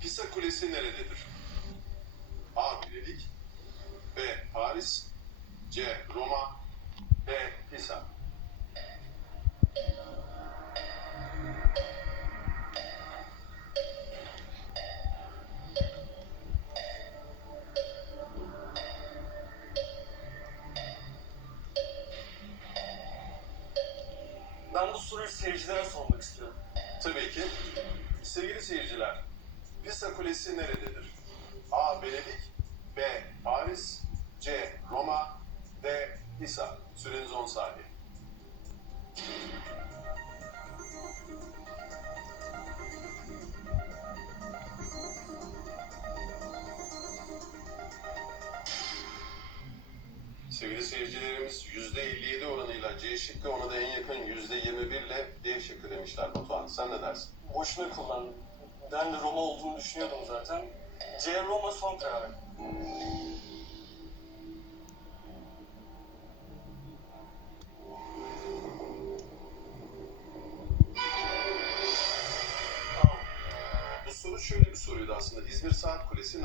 Pisa Kulesi nerededir? A. Venedik B. Paris C. Roma D. Pisa Ben bu soruyu seyircilere sormak istiyorum. Tabii ki. Sevgili seyirciler, Pisa Kulesi nerededir? A. Venedik B. Paris C. Roma D. Pisa Süreniz 10 saniye. Sevgili seyircilerimiz %57 oranıyla C şıkkı ona da en yakın %21 ile D şıkkı demişler Batuhan. Sen ne dersin? Boşuna kullandım. Ben de Roma olduğunu düşünüyordum zaten. C Roma son karar. Bu soru şöyle bir soruydu aslında. İzmir Saat Kulesi